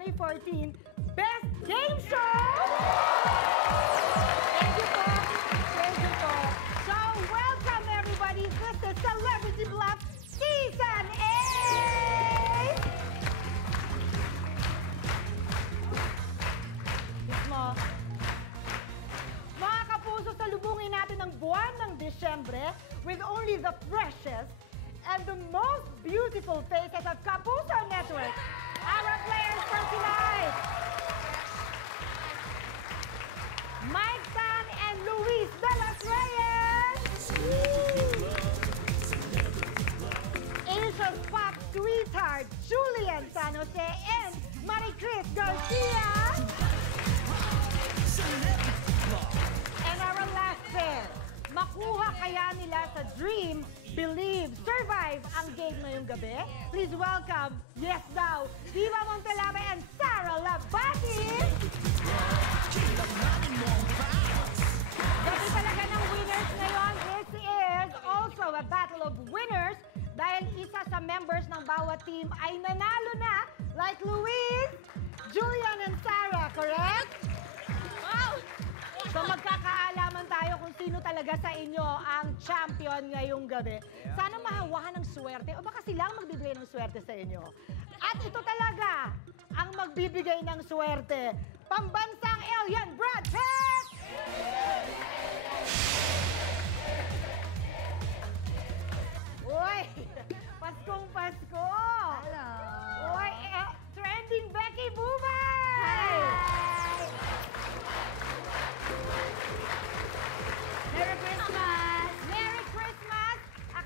2014 Best Game Show! Thank you po. Thank you po. So, welcome everybody. This is Celebrity Bluff Season 8! Mismo. Mga kapuso, salubungin natin ang buwan ng Disyembre with only the freshest and the most beautiful faces of Kapuso Network. Our players for tonight, Mike Tan and Luis de los Reyes. Asia's pop sweetheart, Julian San Jose and Maricris Garcia. And our last pair, makuha kaya nila sa Dream, Believe, Survive ang game ngayong gabi? Please welcome, yes daw, Diva Montelave and Sarah Labati! Gabi talaga ng winners ngayon. This is also a battle of winners dahil isa sa members ng bawat team ay nanalo na like Luis, Julian and Sarah, correct? Wow! So magkakaalaman tayo kung sino talaga sa inyo ang champion ngayong gabi. Sana mahawahan ng swerte o baka sila ang magbibigay ng swerte sa inyo. At ito talaga ang magbibigay ng swerte. Pambansang alien, Brad Pitt! Uy! Paskong Pasko! Hello! Uy! Trending Becky Bubay! Hi! Merry Christmas! Merry Christmas!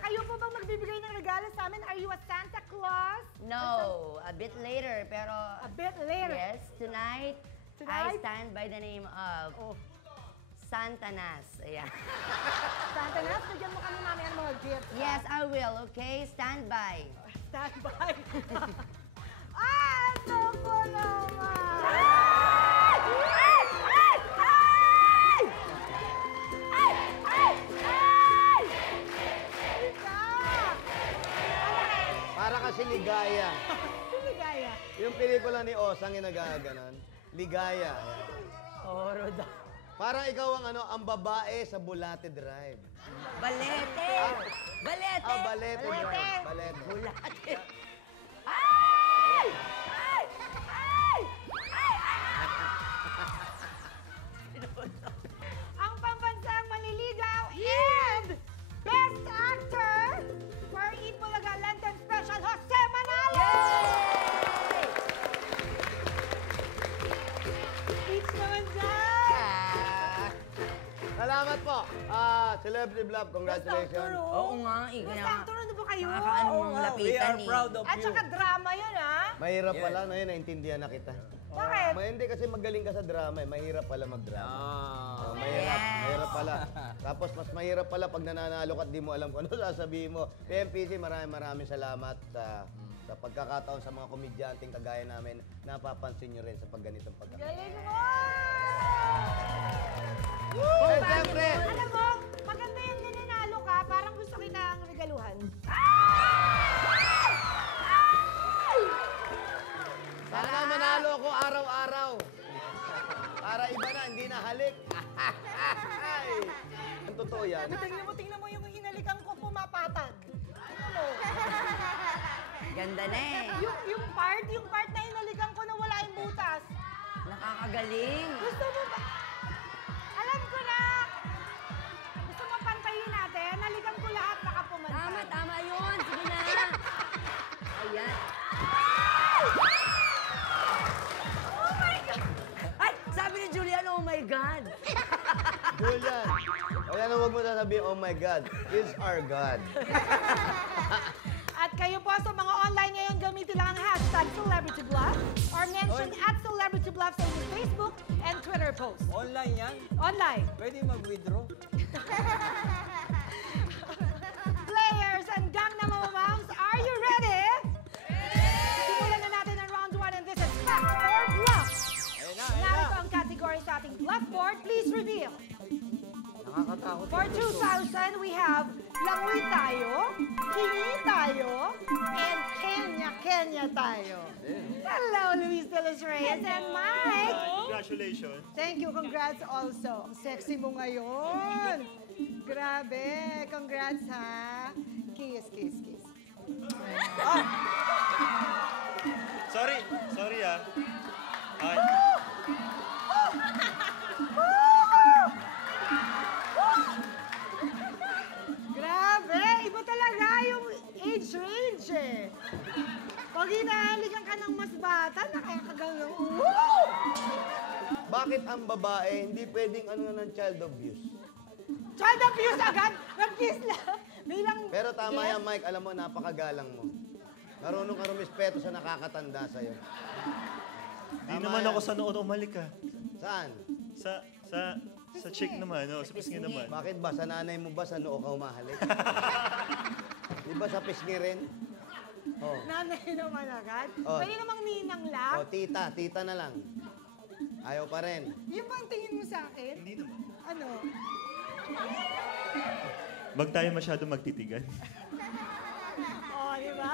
Kayo po bang magbibigay ng regalo sa amin? Are you a Santa Claus? No, a bit later, pero... A bit later. Yes, tonight, Tonight? I stand by the name of Santanas. Ayan. Santa Claus, bigyan mo kami mamaya ng mga gifts. Yes, I will, okay? Stand by. Stand by. Ano po naman? Para kasi ligaya. Ligaya. Yung pelikula ni Osang yung nagaganon. Ligaya. Oro daw. Parang ikaw ang ang babae sa Bulate Drive. Balete! Balete! Balete Drive. Balete. Bulate. Ay! Ay! Ay! Ay! Ang pambansang manliligaw and Best Actor for Eat Bulaga Lenten Special, Jose Manalo! Eat naman dyan! Salamat po. Celebrity Bluff, congratulations. Oo nga, Best Actor, ano ba kayo? Nakakaano mong lapitan We are proud of At you. saka drama yun, ha? Mahirap pala, no yun, naintindihan na kita. Bakit? Hindi kasi magaling ka sa drama, mahirap pala magdrama. Ah. Mahirap pala. Tapos mas mahirap pala pag nananalo ka at di mo alam kung ano sasabihin mo. PMPC, maraming salamat sa pagkakataon sa mga komedyanteng kagaya namin. Napapansin nyo rin sa pagganitong pagkakataon. Galing mo! Eh, siyempre! Alam mo, maganda yung ninanalo ka, parang gusto kitang regaluhan. Sana manalo ako araw-araw. Para iba na, hindi na halik. Ay, ang totoo yan. Tingnan mo yung hinalikan ko pumapatag. Tingnan mo. Ganda na eh. Yung part na hinalikan ko na wala yung butas. Nakakagaling. Gusto mo ba? Alam ko na. Gusto mo pantayin natin? Halikan ko lahat, baka pumantay. Tama yun. Sige na. Ayan. Oh my God! Ay, sabi ni Julian, oh my God. Julian, kaya na huwag mo sasabihin, oh my God, is our God. At kayo po sa mga online ngayon, gamitin lang ang hashtag #CelebrityBluff or mention @CelebrityBluff sa inyong Facebook and Twitter post. Online yan? Online. Pwede mag-withdraw? Players and Gangnam Moms, are you ready? Simulan na natin ang round 1 and this is Fact or Bluff. Narito ang category sa ating bluff board. Please reveal. Nakakatakot. For 2,000, we have Langoy Tayo, Kingi tayo, and Kenya tayo. Hello, Luis de los Reyes and Mike. Congratulations. Thank you, congrats also. Ang sexy mo ngayon. Grabe, congrats ha. Kiss. Sorry ah. Ay, Grabe, iba talaga yung age range eh. Pag hinahalikan ka ng mas bata, nakakagalang, Bakit ang babae hindi pwedeng ng child abuse? Child abuse agad, nag-kiss lang. Bilang, Pero tama yes. yan, Mike. Alam mo, napakagalang mo. Marunong ka rumispeto sa nakakatanda sa'yo. di Tama naman yan. ako sa noon umalik ah. Saan? Sa chick naman, no? Sa pisngi naman. Bakit ba? Sa nanay mo ba sa noo ka umahalik? Di ba sa pisngi rin? Oh. Nanay naman agad. Oh. Pwede namang ninang lang. O, tita na lang. Ayaw pa rin. Yung bang tingin mo sa akin? Hindi naman. Ano? Wag tayo masyado magtitigan. Oh, di ba?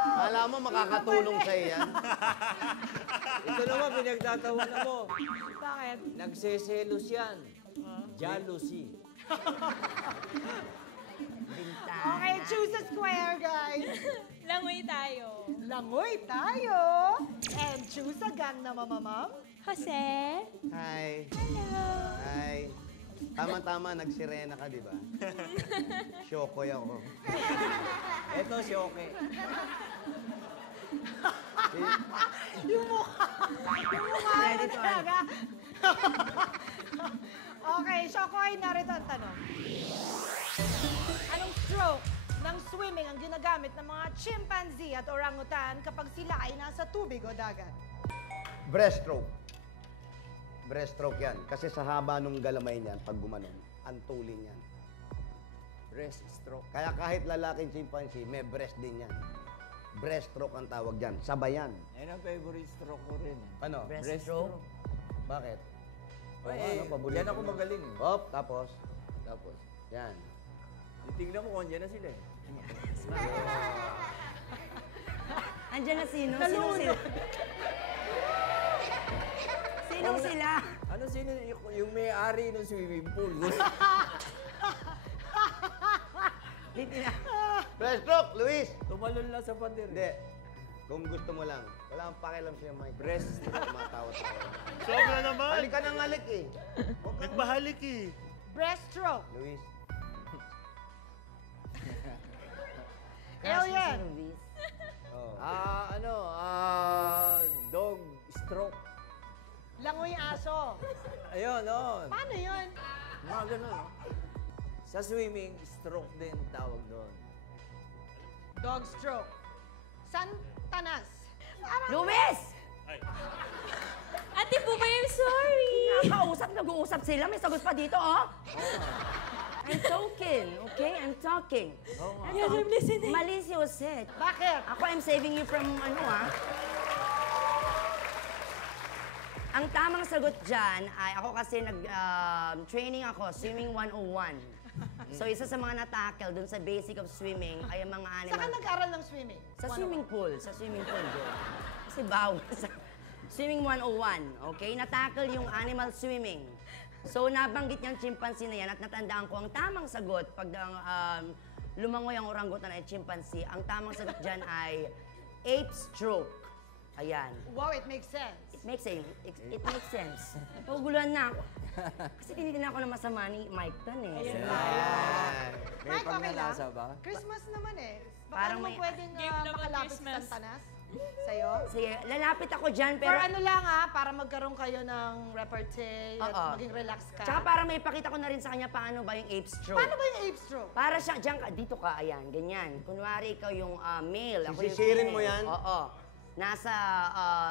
Alam mo, makakatulong sa'yo yan. Ito naman, pinagtatawanan mo. Bakit? Nagseselos yan. Jealousy. Okay, choose a square, guys. Langoy tayo. Langoy tayo. And choose a gang na mamamam. Jose? Hi. Hello. Hi. Tama-tama, nagsirena ka, di ba? Shokoy ako. Ito si Oke. Yung mukha mo talaga. Okay, Shokoy, narito ang tanong. Anong stroke ng swimming ang ginagamit ng mga chimpanzee at orangutan kapag sila ay nasa tubig o dagat? Breaststroke. Breaststroke yan. Kasi sa haba nung galamay niyan, pag gumanon, ang tulin yan. Breaststroke. Kaya kahit lalaking chimpanzee, may breast din yan. Breaststroke ang tawag dyan. Sabayan. Yan ang favorite stroke ko rin. Ano? Breaststroke? Bakit? Ay, paborito yan ako mo. magaling eh. Hop, tapos. Tapos, Yan. titignan mo kung andyan na sila eh. Andiyan na sino? Sino sila? Sino sila? Ano sino yung may-ari ng swimming pool? Dito na. Breaststroke, Luis! Tumalon lang sa pader. Hindi. Kung gusto mo lang. Wala kang pakialam siya, Mike. Breaststroke. Tumatawa-tawa. Sobra naman. Halik ka ng halik eh. Huwag kang- Nagbahalik eh. Breaststroke. Luis. Alien. Luis. Oh. Dog stroke. Langoy aso. Ayun, no. Paano yun? Mga ganun. no? Sa swimming, stroke din tawag doon. Dog stroke. Santanas. Luis! Ay, Ate Bubay, I'm sorry. Nag-uusap sila. May sagot pa dito, oh. I'm talking, okay? I'm talking. Yes, I'm listening. Mali si Jose. Bakit? Ako, I'm saving you from Ang tamang sagot dyan ay ako kasi training ako, swimming 101. So, isa sa mga natakil dun sa basic of swimming ay ang mga Saan animal. ka nag-aral ng swimming? Sa swimming pool doon. Kasi bawal sa swimming 101, okay? Natakil yung animal swimming. So, nabanggit niyang chimpanzee na yan at natandaan ko ang tamang sagot pag lumangoy ang orangutan ay chimpanzee, ang tamang sagot dyan ay ape stroke. Ayan. Wow, it makes sense. It makes sense. Paguguluhan na ako. Kasi tinitingnan ako ng masama ni Mike Tan eh. May Mike, okay lang? pagnanasa ba? Christmas naman eh. Baka Parang naman may- pwedeng Game naman makalapit sa Christmas. Santanas sa'yo. Sige, lalapit ako dyan For pero... ano lang para magkaroon kayo ng repartee at Oo. maging relax ka. Tsaka para may pakita ko na rin sa kanya paano ba yung ape stroke. Paano ba yung ape stroke? Para siya, dyan ka, dito ka, ayan, ganyan. Kunwari ikaw yung male, ako yung Sisisirin female. mo yan? Oo. Nasa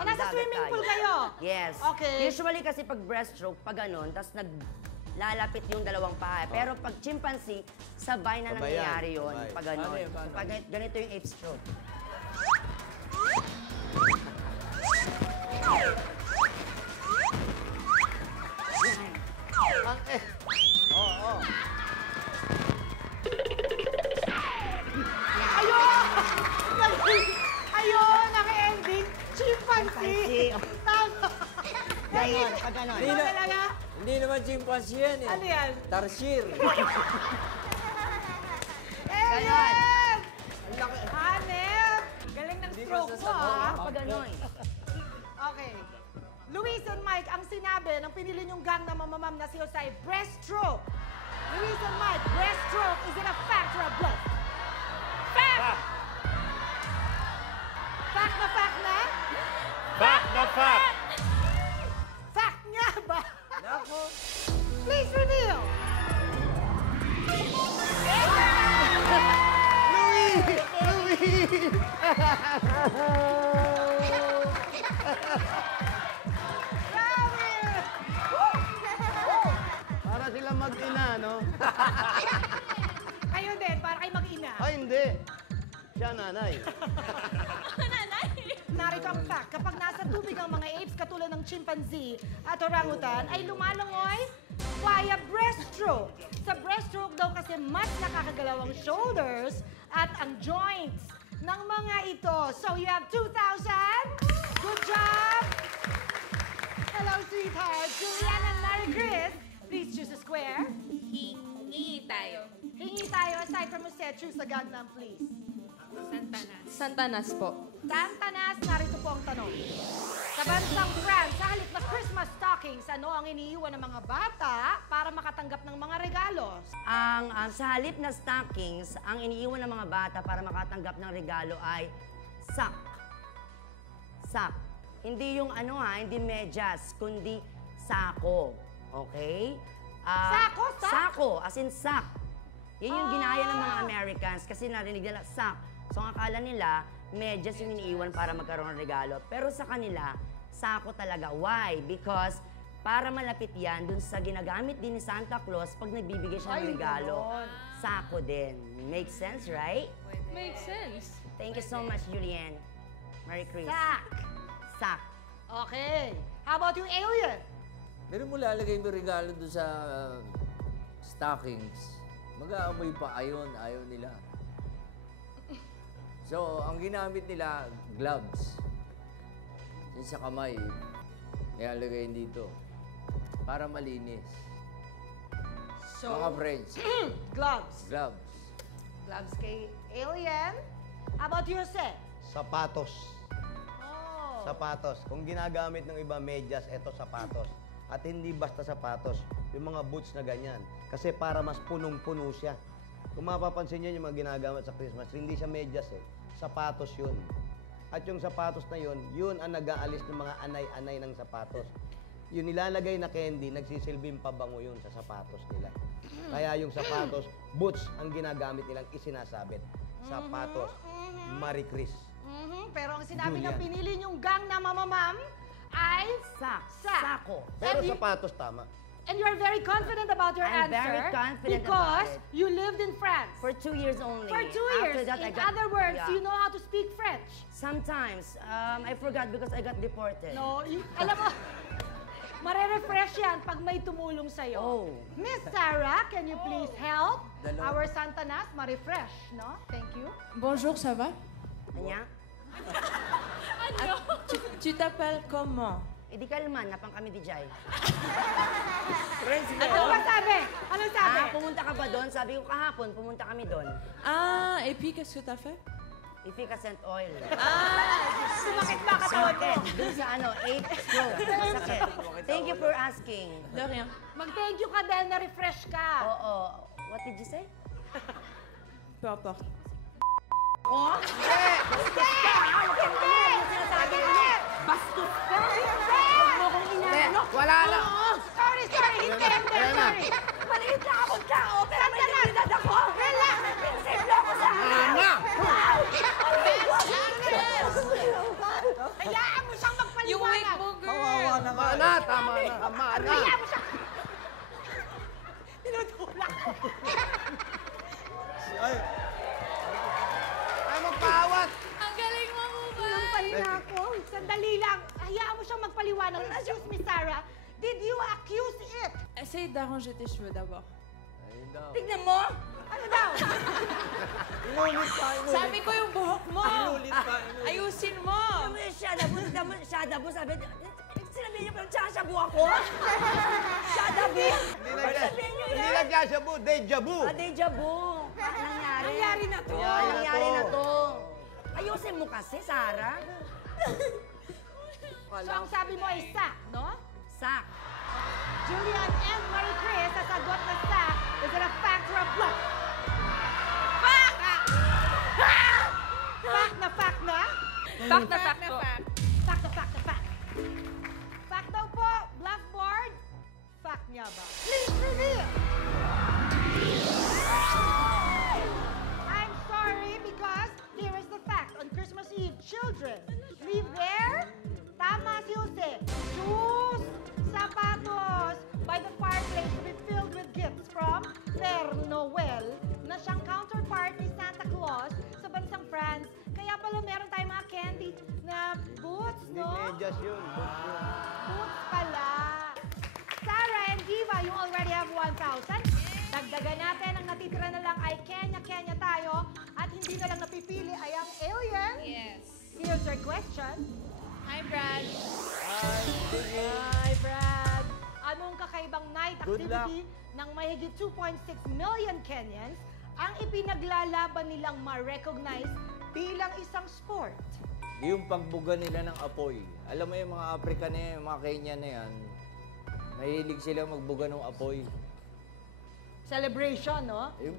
nasa dagat swimming tayo. pool kayo? Yes. Okay. Usually kasi pag breaststroke, pag ganun, tapos naglalapit yung dalawang paa. Pero pag chimpanzee, sabay na Sabay yan. nangyayari yun. Sabay. Pag ganun. Paano yun? Paano? Pag ganito yung ape stroke. Ang Oo. ganon, pag ganon. Hindi Ikaw na- talaga? Hindi naman chimpanzee yan eh. Ano yan? Tarsier. Alien! Hanep! Galing ng Hindi stroke basta ko, sa ha? Pag ganon. Okay. Luis and Mike, ang sinabi ng pinili niyong gang na mamamam na si Jose, breaststroke. Luis and Mike, breaststroke, is it a fact or a bluff? Fact! Fact na fact na? Fact na fact! Fact nga ba? Nako. Please reveal! Grabe! Para sila mag-ina, no? Kayo din, para kayo mag-ina. Ay, hindi. Siya nanay. Narito ang fact, kapag nasa tubig ang mga apes katulad ng chimpanzee at orangutan, ay lumalangoy via breaststroke. Sa breaststroke daw kasi mas nakakagalaw ang shoulders at ang joints ng mga ito. So you have 2,000. Good job! Hello, sweetheart. Julian and Mary Chris, please choose a square. Hingi tayo. Hingi tayo, aside from Jose, choose a Gangnam, please. Santanas. Santanas po. Santanas, narito po ang tanong. Sa bansang France, sa halip na Christmas stockings, ano ang iniiwan ng mga bata para makatanggap ng mga regalo? Sa halip na stockings, ang iniiwan ng mga bata para makatanggap ng regalo ay sock. Sock. Hindi yung hindi medyas, kundi sako. Okay? Sako? Sock? Sako, as in sock. Yan yung ginaya ng mga Americans kasi narinig nila sock. So ang akala nila, medyas yung iniiwan para magkaroon ng regalo. Pero sa kanila, sako talaga. Why? Because para malapit yan dun sa ginagamit din ni Santa Claus pag nagbibigay siya ng regalo. ganon. Sako din. Makes sense, right? Makes sense. Thank you so much, Julian. Merry Christmas. Sack. Sack. Okay. How about you, alien? Pero mo lalagay mo regalo doon sa stockings. Mag-aamoy pa ayaw nila. So, ang ginamit nila, gloves. Yung sa kamay, nilalagay dito. Para malinis. So, Mga friends, gloves. gloves. Gloves kay alien. How about you, Jose? Sapatos. Oh. Sapatos. Kung ginagamit ng iba medyas, eto sapatos. At hindi basta sapatos, yung mga boots na ganyan. Kasi para mas punong-puno siya. Kung mapapansin nyo yung mga ginagamit sa Christmas, hindi siya medyas eh. Sapatos yun. At yung sapatos na yun ang nag-aalis ng mga anay-anay ng sapatos. Yung nilalagay na candy, nagsisilbing pabango yun sa sapatos nila. Kaya yung sapatos, boots ang ginagamit nilang isinasabit. Sapatos, Marie Chris. Pero ang sinabi Julian. niya, pinili niyong gang na mamamam ay Sack. Sack. Sako. Pero And you- sapatos, tama. And you're very confident about your I'm answer. very confident because about it. you lived in France. For 2 years only. For 2 After years. that, I In got- other words, yeah. you know how to speak French. Sometimes, I forgot because I got deported. No, alam mo, marerefresh yan pag may tumulong sa'yo. Oh. Miss Sarah, can you please help Dalawa. our Santanas ma-refresh, no? Thank you. Bonjour, ça va? Kanya? Tu t'appelles comment? Di kalman, napang kami di Jai. Ano ba sabi? Ano sabi? Pumunta ka ba doon? Sabi ko kahapon, pumunta kami doon. Ah, et puis qu'est-ce que t'as fait? Efficacent oil. Sumakit ba katawan mo? Doon sa 8 stroke. Masakit. Thank you for asking. De rien. Mag-thank you ka dahil na-refresh ka. Oo. What did you say? Peu importe. Oh? Bastos ka! Huwag mo kong inaano. Wala na. Sorry, hindi, Ayan na. sorry. Maliit na akong tao, pero may dignidad ako. Relax. May prinsipyo ako sa akin. Hayaan mo siyang Yung wig magpaliwanag. mo, girl! Kawawa na nga. Tama na, tama na. Tama na. Hayaan mo siya. Tinutulak. Ay, Ay, magpawat. Ang galing mo po ba? Pahinga ako. Sandali lang. Hayaan mo siyang magpaliwanag. Excuse me, Sarah. Did you accuse it? Essaye d'arranger tes cheveux d'abord. ayun daw. Tignan mo! Ano daw? Inulit pa, inulit. Sabi ko yung buhok mo! Inulit pa, inulit. Ayusin mo! Siya, sabi, sinabi niya pa Nagsashabu ako? Shadabu? Hindi nagsasabu, deja vu. Deja vu. Bakit nangyari? Nangyari na to. Nangyari na to. Ayusin mo kasi, Sarah. So, ang sabi mo ay sack, no? Sak. Julian and Marie Chris, sasagot na sack. Is it a fact or a bluff? Fact na fact na? Fact na fact po. Fact na fact na fact. Fact daw po, bluff board. Fact niya ba? Please reveal! I'm sorry because here is the fact. On Christmas Eve, children leave their, tama si Jose, shoes, sapatos by the fireplace to be filled with gifts from Père Noel na siyang counterpart ni Santa Claus sa bansang France. Kaya pala meron tayong mga candy na boots, Hindi no? medyas yun. Boots yun. Boots pala. Sarah and Diva, you already have 1,000. Dagdagan natin, ang natitira na lang ay Kenya tayo. At hindi na lang napipili ay ang alien. Yes. Here's your question. Hi, Brad. Hi, Brad. Anong kakaibang night Good activity ng mahigit 2.6 million Kenyans ang ipinaglalaban nilang ma-recognize bilang isang sport? Yung pagbuga nila ng apoy. Alam mo yung mga Africa na yan, yung mga Kenya na yan, mahilig sila magbuga ng apoy. Celebration, no? Yung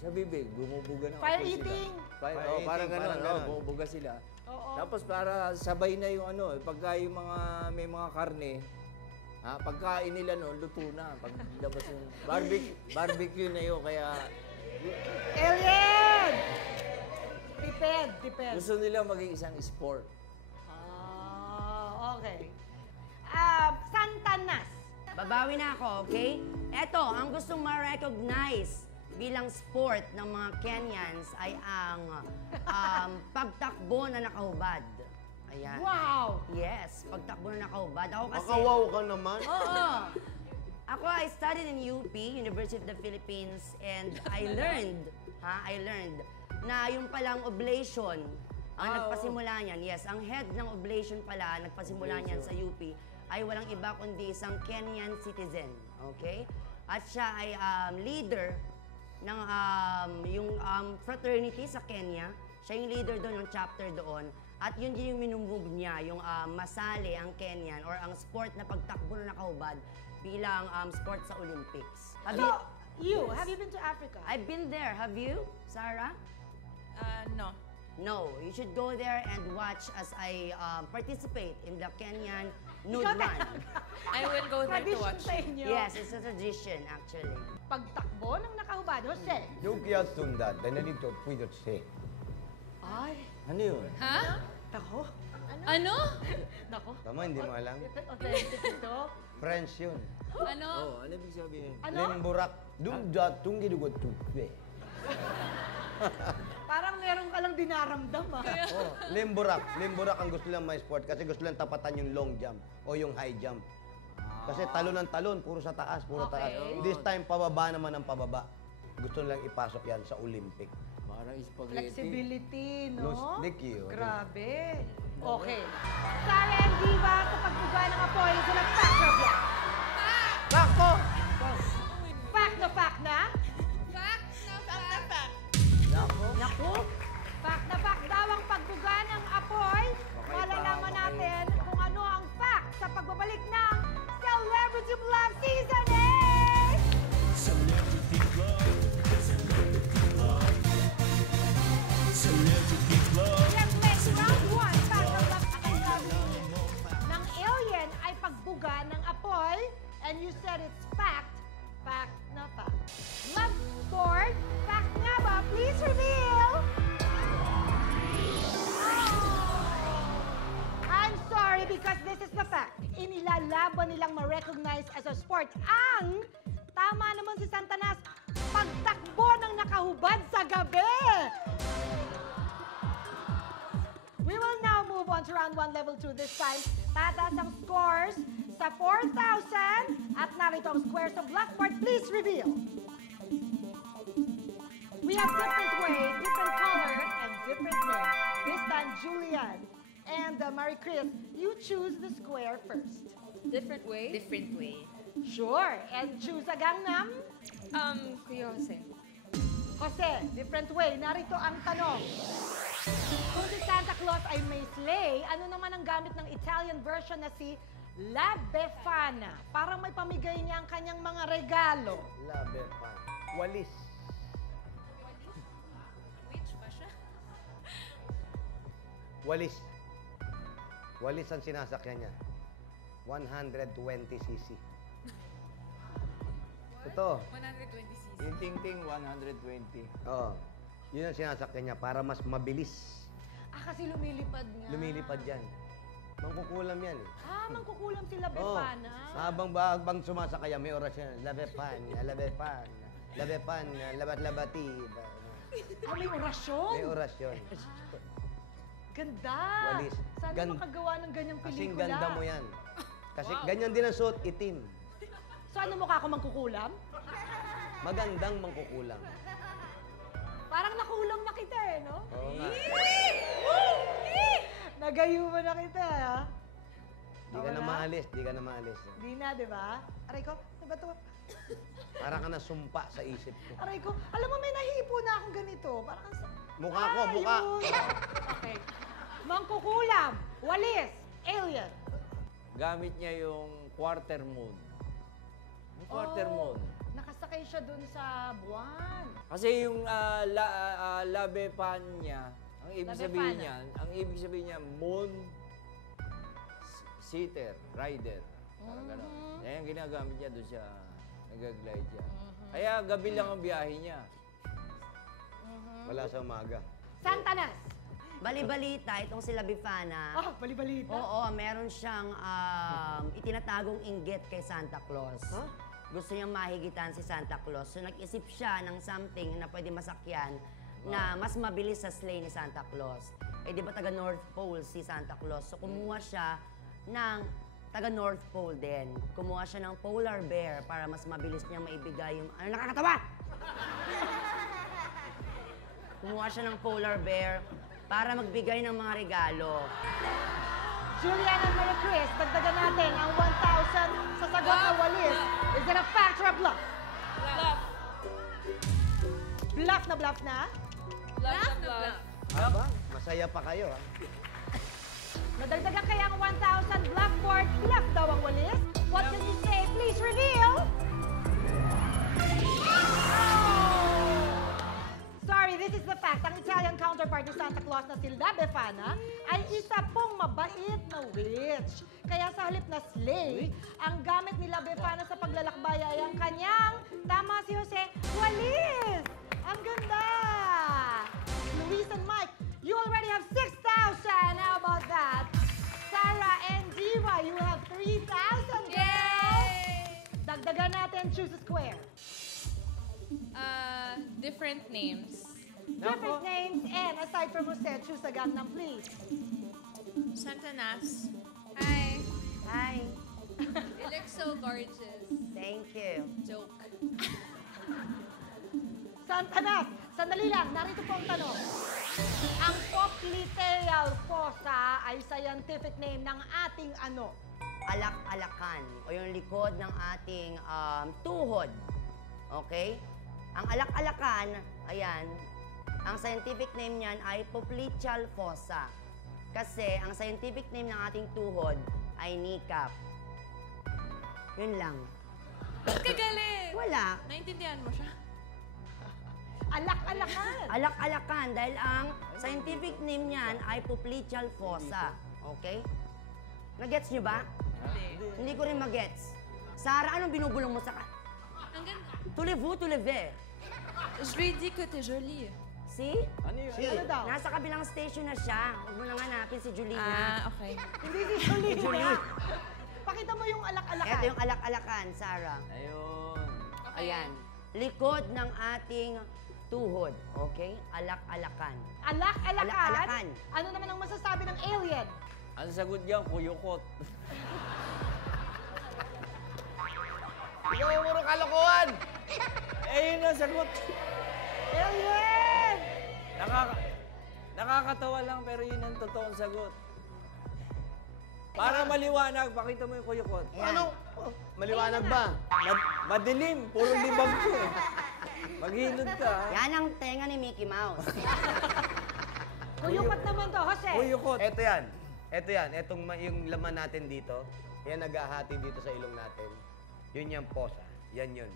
sa bibig, bumubuga ng Fire apoy eating. sila. Fire Parang eating, gano'n, parang ganon. bumubuga sila. Oo. Tapos para sabay na yung ano, pagka yung mga, may mga karne, pagkain nila noon, luto na. Paglabas yung barbecue na yun, kaya Alien! Tipid. gusto nila maging isang sport. Okay. Santanas. Babawi na ako, okay? Eto, ang gustong ma-recognize bilang sport ng mga Kenyans ay ang pagtakbo na nakahubad. Ayan. Wow! Yes, pagtakbo na nakahubad. Ako kasi... Makawaw ka naman. Oo. Ako, I studied in UP, University of the Philippines, and I learned na yung palang oblation, ang nagpasimula niyan, yes, ang head ng oblation pala, nagpasimula niyan sa UP, ay walang iba kundi isang Kenyan citizen, okay? At siya ay leader ng yung fraternity sa Kenya. Siya yung leader doon, yung chapter doon. At yun din yung minumove niya, yung masali ang Kenyan or ang sport na pagtakbo na nakahubad bilang sport sa Olympics. Have you, Have you been to Africa? I've been there. Have you, Sarah? No. No. You should go there and watch as I participate in the Kenyan nude Ikaw run. I will go there to Tradition watch. sa inyo. Yes, it's a tradition actually. Pagtakbo ng nakahubad. Jose. Yuki at Tunda, nalito pwede siya. Ay, Ano yun? Ha? nako. Ano? Nako. Tama, hindi mo alam. Authentic ito. French yun. Ano? Ano ibig sabihin? Ano? Lemburak. Dumda, tunggi dugot tupe. Parang meron ka lang dinaramdam, ah. Oh, lemburak. Lemburak ang gusto lang may sport kasi gusto lang tapatan yung long jump o yung high jump. Kasi talon ng talon, puro sa taas, puro taas. Okay. This time, pababa naman ang pababa. Gusto lang ipasok yan sa Olympic. Parang spaghetti. Flexibility, Los no? de Kio. Grabe. Okay. Sarah and Diva, sa pagbuga ng apoy, is it a fact or bluff? Sakto! Fact na fact na? Fact na fact. Naku! Fact na fact daw ang pagbuga ng apoy. Malalaman natin kung ano ang fact sa pagbabalik ng Celebrity Bluff Season 8! Siyempre, round 1, fact or bluff. Ang sabi ng alien ay pagbuga ng apoy. And you said it's fact. Fact na fact. Love board, fact nga ba? Please reveal! I'm sorry because this is the fact. Inilalaban nilang ma-recognize as a sport ang, tama naman si Santanas, pagtakbo ng nakahubad sa gabi. We will now move on to round 1, level 2 this time. Tataas ang scores sa 4,000 at narito ang squares of blackboard. Please reveal. We have different weight, different color, and different name. This time, Julian. and Marie Chris, you choose the square first. Different way? Different way. Sure. And choose a Gangnam? Kuya Jose. Jose, different way. Narito ang tanong. Kung si Santa Claus ay may sleigh, ano naman ang gamit ng Italian version na si La Befana? Parang may pamigay niya ang kanyang mga regalo. La Befana. Walis. Which ba siya? Walis. Walis ang sinasakyan niya. 120cc. Ito. 120cc. Yung ting-ting, 120. Oo. Yun ang sinasakyan niya para mas mabilis. Kasi lumilipad nga. Lumilipad yan. Mangkukulam yan eh. Mangkukulam si La Oo. Befana. Habang sumasakay yan, may oras yan. La Befana, La Befana, La Befana, labat-labati. May orasyon. May orasyon. Ganda. Walis. Sana Gan- makagawa ng ganyang pelikula. Kasing ganda mo yan. Kasi ganyan din ang suot, itim. So ano mukha ko mangkukulam? Magandang mangkukulam. Parang nakulam na kita eh, no? Oo nga. Nagayuma na kita, ha? Di ka na maalis, di ka na maalis. Di na, di ba? Aray ko, ano ba to? Para ka na sumpa sa isip ko. Aray ko, alam mo may nahihipo na akong ganito. Parang sa... Mukha ko, mukha. Yun. Okay. Mangkukulam, walis, alien. Gamit niya yung quarter moon. Yung quarter moon. Nakasakay siya dun sa buwan. Kasi yung La Befana niya, ang ibig La sabihin Befana. niyan, ang ibig sabihin niya, moon sitter, rider. Parang gano'n. Yan ang ginagamit niya doon siya, nag-glide siya. Kaya gabi lang ang biyahe niya. Wala sa umaga. Santanas. Bali-balita, itong si La Befana. Bali-balita. Oo, meron siyang itinatagong inggit kay Santa Claus. Gusto niyang mahigitan si Santa Claus. So nag-isip siya ng something na pwede masakyan na mas mabilis sa sleigh ni Santa Claus. Eh di ba taga North Pole si Santa Claus? So kumuha siya ng taga North Pole din. Kumuha siya ng polar bear para mas mabilis niyang maibigay yung... Ano nakakatawa? Kumuha siya ng polar bear para magbigay ng mga regalo. Julian and Maria Chris, dagdagan natin ang 1,000 sa sagot na walis. Is it a fact or a bluff? Bluff. Bluff na bluff na? Bluff na bluff. Aba, masaya pa kayo ha. Nadagdagan kaya ang 1,000 blackboard. Bluff daw ang walis. What can you say? Please reveal. Sorry, this is the fact. Ang Italian counterpart ni Santa Claus na si La Befana ay isa pong mabait na witch. Kaya sa halip na sleigh, ang gamit ni La Befana sa paglalakbay ay ang kanyang, tama si Jose, walis! Ang ganda! Luis and Mike, you already have 6,000! How about that? Sarah and Diva, you have 3,000, girls! Yay! Dagdagan natin, choose a square. Different names. Different names, and aside from Jose, choose a Gangnam, please. Santanas. Hi. Hi. You look so gorgeous. Thank you. Joke. Santanas, sandali lang, narito po ang tanong. Ang Popliteal fossa ay scientific name ng ating ano? Alak-alakan o yung likod ng ating tuhod. Okay? Ang alak-alakan, ayan, ang scientific name niyan ay popliteal fossa. Kasi ang scientific name ng ating tuhod ay kneecap. Yun lang. Kagaling! Wala. Naintindihan mo siya? Alak-alakan. Alak-alakan dahil ang scientific name niyan ay popliteal fossa. Okay? Nagets niyo ba? Hindi ko rin magets. Sarah, anong binubulong mo sa Ang ganda. Voulez-vous, voulez-vous? Je lui ai dit que t'es jolie. See? Ano yun? Ano daw? Nasa kabilang station na siya. Huwag mo nang hanapin si Julina. Okay. Hindi si Julie. Julie. Pakita mo yung alak-alakan. Ito yung alak-alakan, Sarah. Ayun. Okay. Ayan. Likod ng ating tuhod. Okay? Alak-alakan. Alak-alakan. Alak-alakan. Ano naman ang masasabi ng alien? Ang sagot diyan, kuyukot. Ikaw puro kalokohan! Eh, yun ang sagot. Alien! Nakakatawa lang, pero yun ang totoong sagot. Para maliwanag, pakita mo yung kuyukot. Ano? Oh, maliwanag ba? Madilim, puro libag ko eh. Maghilod ka. Yan ang tenga ni Mickey Mouse. Kuyukot naman to, Jose. Kuyukot. Ito yan. Ito yan. Yung laman natin dito, yan naghahati dito sa ilong natin. Yun yung posa. Yan yun.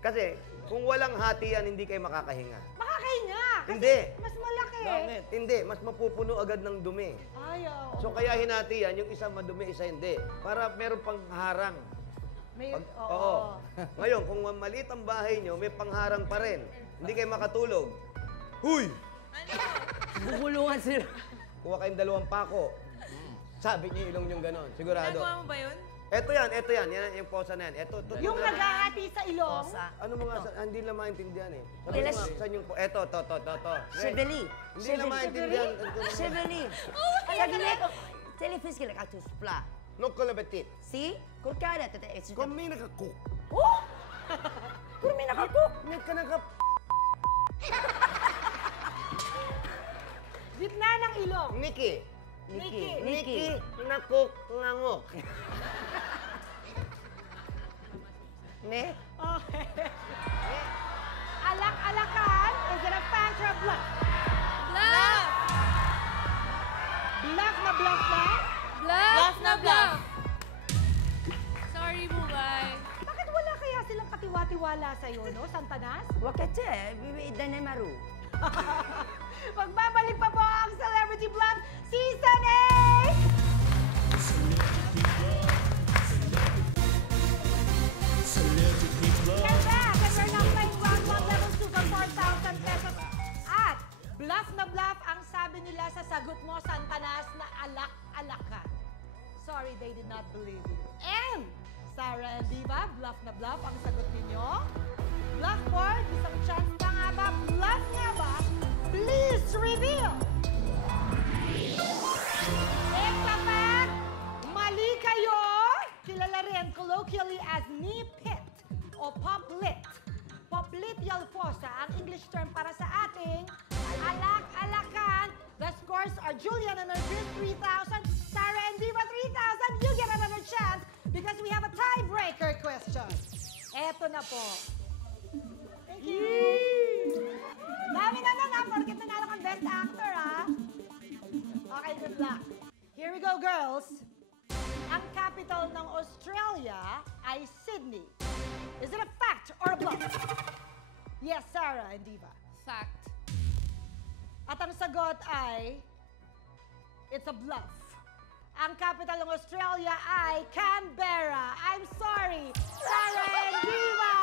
Kasi, kung walang hati yan, hindi kayo makakahinga. Makakahinga. Kasi Hindi. mas malaki. Bakit? Hindi, mas mapupuno agad ng dumi. Ayaw. So kaya hinati yan, yung isa madumi, isa hindi. Para meron pang harang. May, Oo. Ngayon, kung maliit ang bahay nyo, may pangharang pa rin. Hindi kayo makatulog. Huy! Bubulungan sila. Kuha kayong 2 pako. Sabi niyo ilong yung ganon. Sigurado. Nagawa mo ba yun? Ito yan. Yan yung posa na yan. Ito. Yung naghahati sa ilong. Posa. Ano mga, hindi na maintindihan eh. Sabi Hindi mo na- nga, saan yung, ito. Chevely. Hindi na maintindihan. Chevely. Saglit. Telefis kila katus pla. No kalabatit. Si? Kurkada. Kung may nakakook. Oh! Kung may nakakook. May ka naka... Gitna ng ilong. Niki. Nikki. Nakuk ngangok. Ne? Okay. Alak-alakan. Is it a fact or a bluff? Bluff! Bluff na bluff na? Bluff na bluff! Sorry, Bugay. Bakit wala kaya silang katiwa-tiwala sa'yo, no, Santanas? Wakache. Bibi Danemaru. Magbabalik pa po ang Celebrity Bluff Season 8! We're back and we're now playing round 1 level 2 for 4,000 pesos. At bluff na bluff ang sabi nila sa sagot mo, Santanas, na alak-alakan. Sorry, they did not believe you. And Sarah and Diva, bluff na bluff ang sagot ninyo. Bluff board, isang chance pa nga ba? Bluff nga ba? Please reveal! Exapat, mali kayo! Kilala rin colloquially as knee pit o poplit. Poplit Yalfosa, ang English term para sa ating alak-alakan. The scores are Julian and Chris 3,000, Sarah and Diva 3,000. You get another chance because we have a tiebreaker question. Eto na po. Thank you. Dami na lang ha, porkit nanalo kang best actor ha. Okay, good luck. Here we go, girls. Ang capital ng Australia ay Sydney. Is it a fact or a bluff? Yes, Sarah and Diva. Fact. At ang sagot ay, it's a bluff. Ang capital ng Australia ay Canberra. I'm sorry, Sarah and Diva.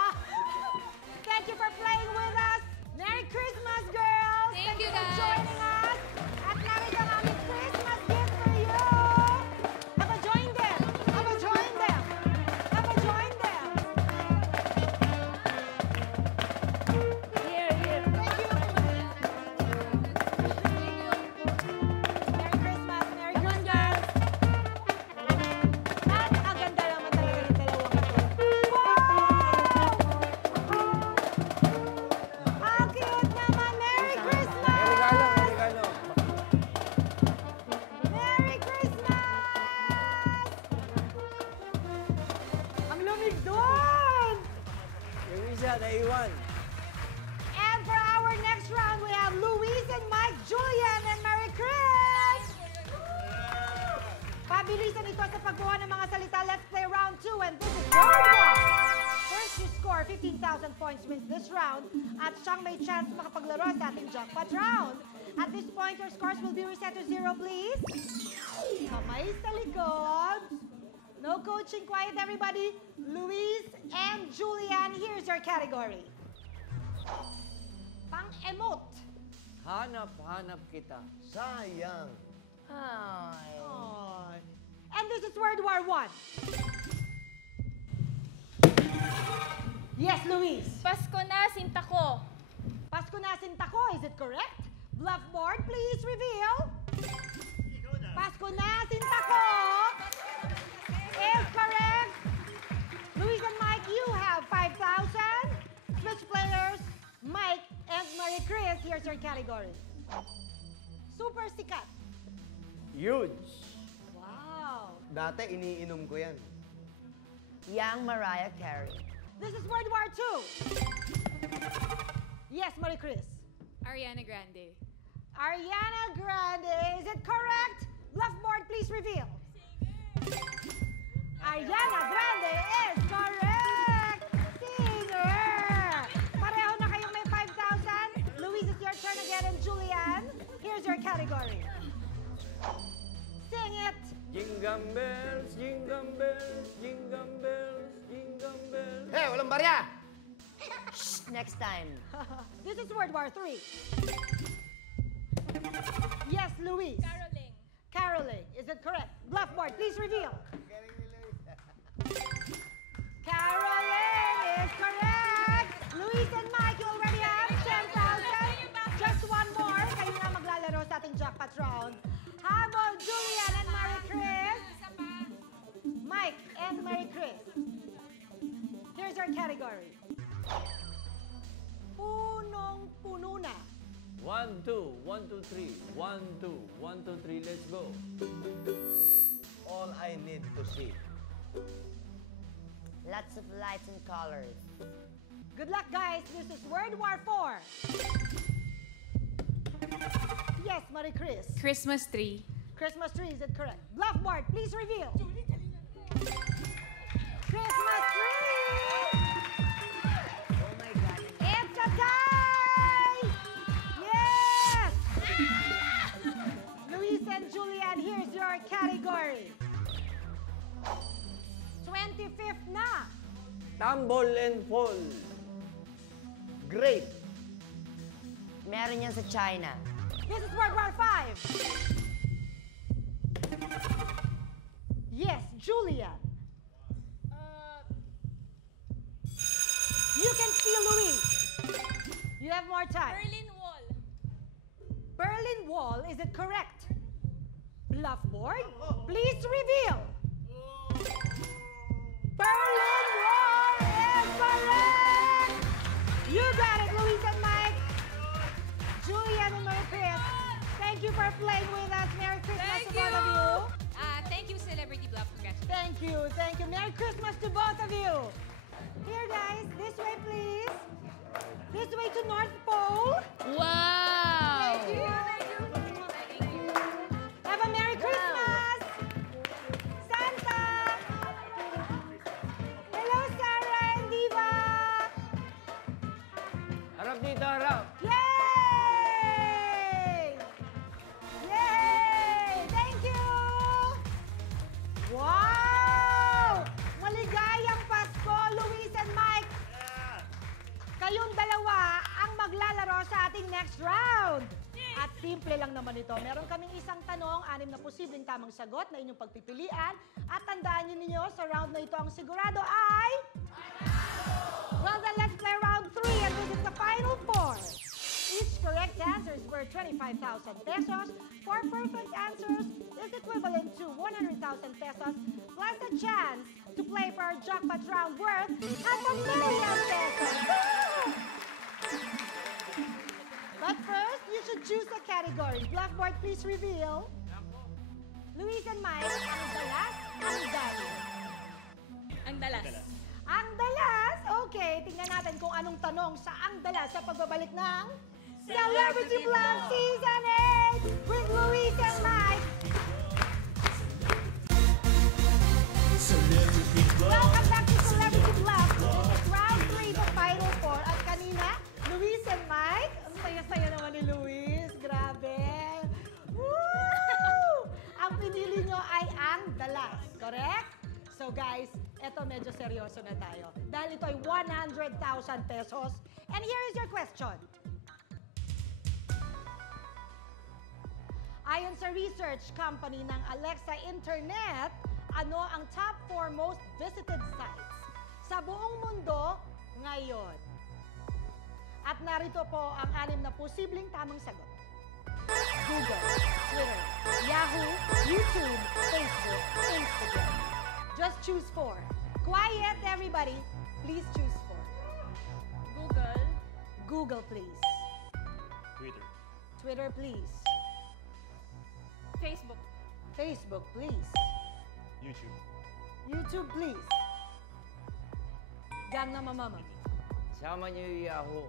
Thank you for playing with us. Merry Christmas, girls. Thank you, for guys. joining us. At narito ang aming Christmas gift for you. Have a join them. Have a join them. Have a join them. Here. Thank you. Merry Christmas. Merry Christmas. At ang ganda naman talaga ng dalawang ito. Wow! How cute naman! Merry Christmas! Regalo. Merry Christmas! Ang lumig doon! Yung isa, naiwan. And for our next round, we have Luis and Mike, Julian, and Mary Chris! Pabilisan ito sa pagkuha ng mga salita. Let's play round 2, and this is round 1. First, you score 15,000 points wins this round, at siyang may chance makapaglaro sa ating jackpot round. At this point, your scores will be reset to 0, please. Kamay sa likod. No coaching, quiet everybody. Luis and Julian, here's your category. Pang-emote. Hanap kita. Sayang. Ay. Ay. And this is World War I. Yes, Luis. Pasko na, sinta ko. Pasko na sinta ko, is it correct? Bluff board, please reveal. Pasko na sinta ko is correct. Luis and Mike, you have 5,000. Switch players, Mike and Marie Chris, here's your category. Super sikat. Huge. Dati, iniinom ko yan. Young Mariah Carey. This is World War II. Yes, Marie Chris. Ariana Grande. Ariana Grande, is it correct? Bluff board, please reveal. Ariana Grande is correct! Singer! Pareho na kayong may 5,000. Luis, it's your turn again, and Julian, here's your category. Sing it! Jingle bells, jingle bells, jingle bells, jingle bells. Hey, walang barya! Shh, next time. This is World War III. Yes, Luis. Caroling. Caroling, is it correct? Bluff board, please reveal. Caroling is correct. Luis and Mike, you already have 10,000. Just one more. Kayo na maglalaro sa ating jackpot round. Habang Julian and Marie Chris. Mike and Marie Chris. Here's our category. Punong-puno na. 1, 2, 1, 2, 3. 1, 2, 1, 2, 3, let's go. All I need to see. Lots of lights and colors. Good luck, guys. This is World War IV. Yes, Marie Chris. Christmas tree. Christmas tree, is it correct? Bluff board, please reveal. Christmas tree! Oh my God. It's a tie! Yes! Luis and Julian, here's your category. 25th na. Tumble and fall. Grape. Meron yan sa China. This is World War V. Yes, Julian. You can steal Luis. You have more time. Berlin Wall. Berlin Wall, is it correct? Bluff board, please reveal. Berlin Wall is correct! You got it, Luis and Mike. Julian and Marie Chris, thank you for playing with us. Merry Christmas to both of you. Thank you, Celebrity Bluff. Congratulations. Thank you, thank you. Merry Christmas to both of you. Here, guys, this way, please. This way to North Pole. Wow. Thank you. Have a Merry Christmas. Santa. Hello, Sarah and Diva. Harap dito, harap. Yay! Yay! Thank you! Wow! Maligayang Pasko, Luis and Mike! Kayong dalawa ang maglalaro sa ating next round. At simple lang naman ito. Meron kaming isang tanong, 6 na posibleng tamang sagot na inyong pagpipilian. At tandaan niyo ninyo, sa round na ito ang sigurado ay... Well then, let's play round 3 and this is the final 4. Each correct answer is worth 25,000 pesos. 4 perfect answers is equivalent to 100,000 pesos plus a chance to play for our jackpot round worth 500,000 pesos. But first, you should choose a category. Blackboard, please reveal. Luis and Mike, ang dalas, ang dali. Ang dalas. Ang dalas? Okay, tingnan natin kung anong tanong sa ang dalas sa pagbabalik ng Celebrity Bluff Season 8 with Luis and Mike. Welcome back to Celebrity Bluff. This is round 3, the final 4. At kanina, Luis and Mike, ang saya-saya naman ni Luis. Grabe. Woo! Ang pinili nyo ay ang dalas, correct? So guys, eto medyo seryoso na tayo. Dahil ito ay 100,000 pesos. And here is your question. Ayon sa research company ng Alexa Internet, ano ang top 4 most visited sites sa buong mundo ngayon? At narito po ang 6 na posibleng tamang sagot. Google, Twitter, Yahoo, YouTube, Facebook, Instagram. Just choose 4. Quiet, everybody. Please choose 4. Google. Google, please. Twitter. Twitter, please. Facebook. Facebook, please. YouTube. YouTube, please. Gangnam Mama. Sama niyo yung Yahoo.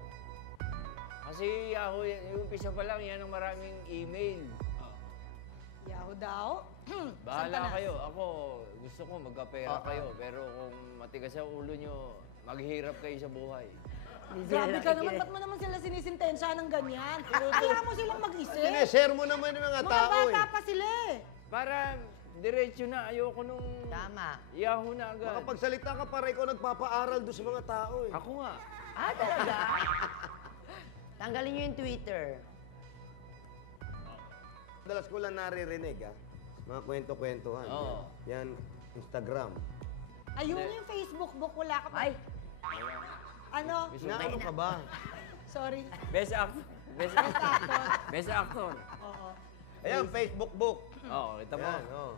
Kasi yung Yahoo, yung umpisa pa lang, yan ang maraming email. Yahoo daw. Bahala Santanas. kayo. Ako, gusto ko magkapera kayo. Pero kung matigas ang ulo nyo, maghihirap kayo sa buhay. Grabe ka naman, ba't mo naman sila sinisintensya ng ganyan? Kaya mo silang mag-isip. Sineshare mo naman yung mga Mga tao bata eh. pa sila eh. Para diretso na, ayoko nung Tama. Yahoo na agad. Makapagsalita ka para ikaw nagpapaaral doon sa mga tao eh. Ako nga. Ah, talaga? Tanggalin niyo yung Twitter. Dalas ko lang naririnig mga kwento-kwentuhan. Oo. Yan, Instagram. Ayun yung Facebook book, wala ka pa. Ay, Ano? Na ano ka ba? Sorry. Best actor. Best Best actor. actor. Best actor. Oo. Ayan, Facebook book. Oo, kita mo. Yan, oh.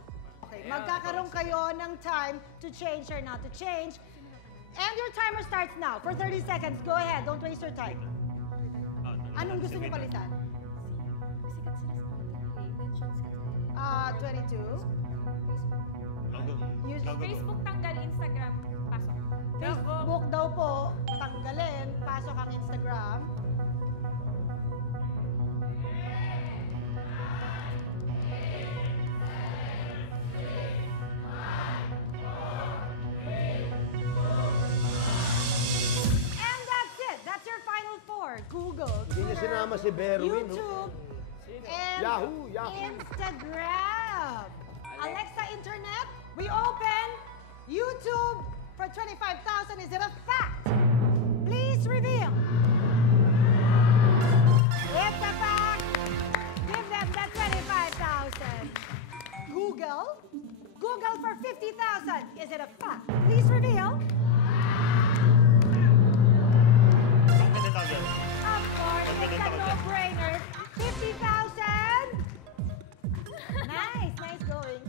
Okay, magkakaroon kayo ng time to change or not to change. And your timer starts now for 30 seconds. Go ahead, don't waste your time. Anong gusto niyo palitan? 22. Use Facebook tanggal, Instagram pasok. Facebook daw po, tanggalin, pasok ang Instagram. And that's it. That's your final four. Google, Hindi niya Twitter, sinama si Berwin. no? YouTube, and Yahoo! Instagram. Alexa Internet, we open YouTube for 25,000. Is it a fact? Please reveal. It's a fact. Give them the 25,000. Google. Google for 50,000. Is it a fact? Please reveal. Ang ganda tanggal. Of course, Ang it's ganda a tanggal. no-brainer. 50,000. Nice, nice going.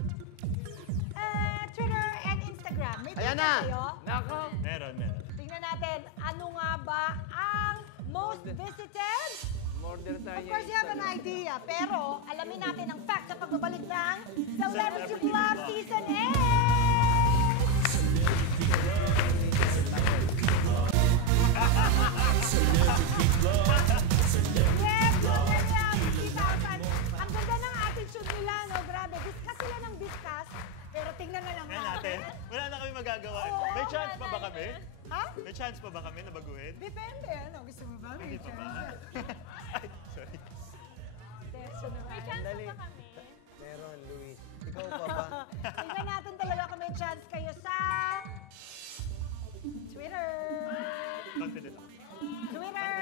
Twitter and Instagram. May Ayan Twitter na. kayo? Nako. Meron. Tingnan natin, ano nga ba ang most visited? Murder tayo. Of course, you have an idea. Pero, alamin natin ang fact sa pagbabalik ng Celebrity Love Season 8! Yes, Celebrity Love 50,000. Ang ganda ng attitude nila, no? Grabe. Discuss sila ng discuss. Pero tingnan na lang Ngayon natin, wala na kami magagawa. Oo, May chance pa ba kami? Ha? May chance pa ba kami na baguhin? Depende, ano? Gusto mo ba? Hindi pa ba? Ay, sorry. May chance pa kami. Meron, Luis. Ikaw pa ba? Tingnan natin talaga kung may chance kayo sa Twitter. Confident ako. Twitter.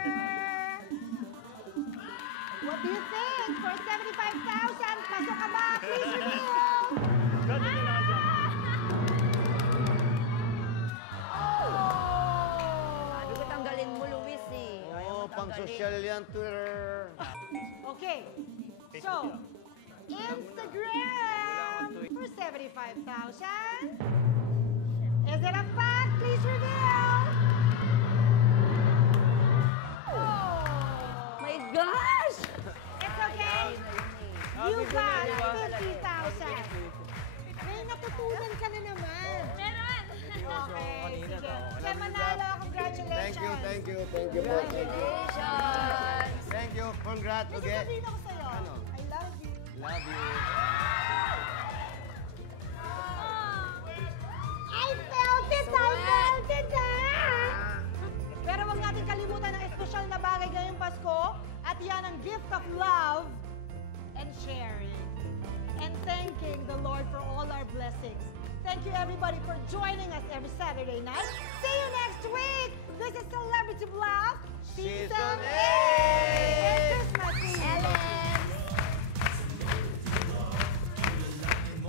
What do you think? For 75,000, pasok ka ba? Please reveal. Gano'n na lang dyan. sabi ko tanggalin mo, Luis eh. Ayaw Oo, mo pang tanggalin. social yan, Twitter. Okay. So, Instagram for 75,000. Is it a fact? Please reveal. Oh. My gosh! It's okay. You got 50,000. May natutunan ka na naman. Meron! Okay, sige. Kaya Manalo, congratulations. Thank you, thank you, thank you. Congratulations! Thank you, congrats May again. sasabihin ako sa'yo. Ano? I love you. Love you. I felt it! I felt it! Pero huwag natin kalimutan ang espesyal na bagay ngayong Pasko at yan ang gift of love and sharing. And thanking the Lord for all our blessings. Thank you everybody for joining us every Saturday night. See you next week! This is Celebrity Bluff Season 8!